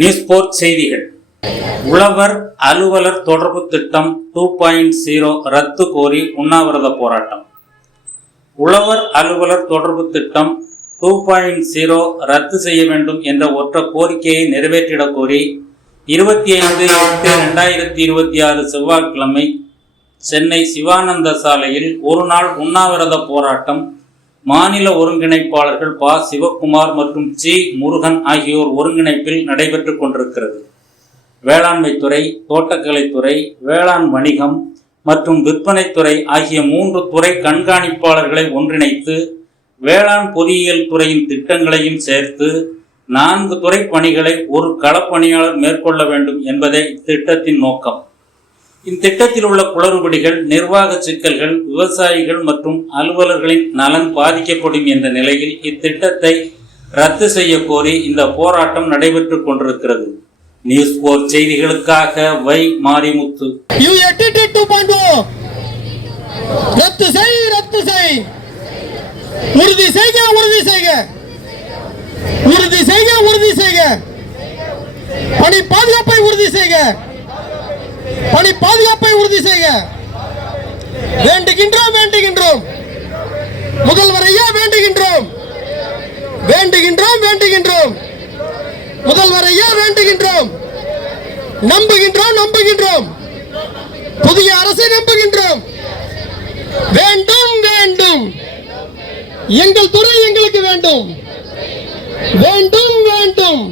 News board செய்திகள். உழவர் அலுவலர் தொடர்பு திட்டம் 2.0 ரத்து கோரி உண்ணாவிரத போராட்டம். உழவர் அலுவலர் தொடர்பு திட்டம் 2.0 ரத்து செய்ய வேண்டும் என்ற ஒற்ற கோரிக்கையை நிறைவேற்றிடக் கோரி 25/8/2026 செவ்வாய்க்கிழமை சென்னை சிவானந்த சாலையில் ஒரு நாள் உண்ணாவிரத போராட்டம் மாநில ஒருங்கிணைப்பாளர்கள் ப. சிவக்குமார் மற்றும் ஜி. முருகன் ஆகியோர் ஒருங்கிணைப்பில் நடைபெற்றுக் கொண்டிருக்கிறது. வேளாண்மைத்துறை, தோட்டக்கலைத்துறை, வேளாண் வணிகம் மற்றும் விற்பனைத்துறை ஆகிய 3 துறை கண்காணிப்பாளர்களை ஒன்றிணைத்து வேளாண் பொறியியல் துறையின் திட்டங்களையும் சேர்த்து 4 துறை பணிகளை ஒரு களப்பணியாளர் மேற்கொள்ள வேண்டும் என்பதே இத்திட்டத்தின் நோக்கம். இத்திட்டத்தில் உள்ள குளறுபடிகள், நிர்வாக சிக்கல்கள், விவசாயிகள் மற்றும் அலுவலர்களின் நலன் பாதிக்கப்படும் என்ற நிலையில் இத்திட்டத்தை ரத்து செய்ய கோரி இந்த போராட்டம் நடைபெற்றுக் கொண்டிருக்கிறது. நியூஸ் போர் செய்திகளுக்காக வை. மாரிமுத்து. ரத்து செய், ரத்து செய், உறுதி செய்க, உறுதி செய்க, உறுதி செய்க, உறுதி செய்க, பணி பாதுகாப்பை உறுதி செய்க, பணி பாதுகாப்பை உறுதி செய்க, வேண்டுகின்றோம், வேண்டுகின்றோம், முதல்வரையா வேண்டுகின்றோம், வேண்டுகின்றோம், வேண்டுகின்றோம், முதல்வரையா வேண்டுகின்றோம், நம்புகின்றோம், நம்புகின்றோம், புதிய அரசை நம்புகின்றோம், வேண்டும், வேண்டும், எங்கள் துறை எங்களுக்கு வேண்டும், வேண்டும், வேண்டும்,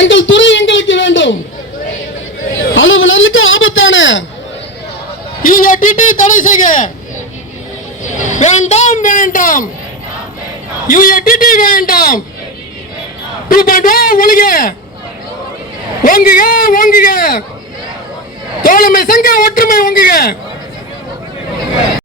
எங்கள் துறை எங்களுக்கு வேண்டும், அலுவலருக்கு ஆபத்தான UATT தடை செய்க, வேண்டாம், வேண்டாம், UATT வேண்டாம், 2.0 ஒழிக.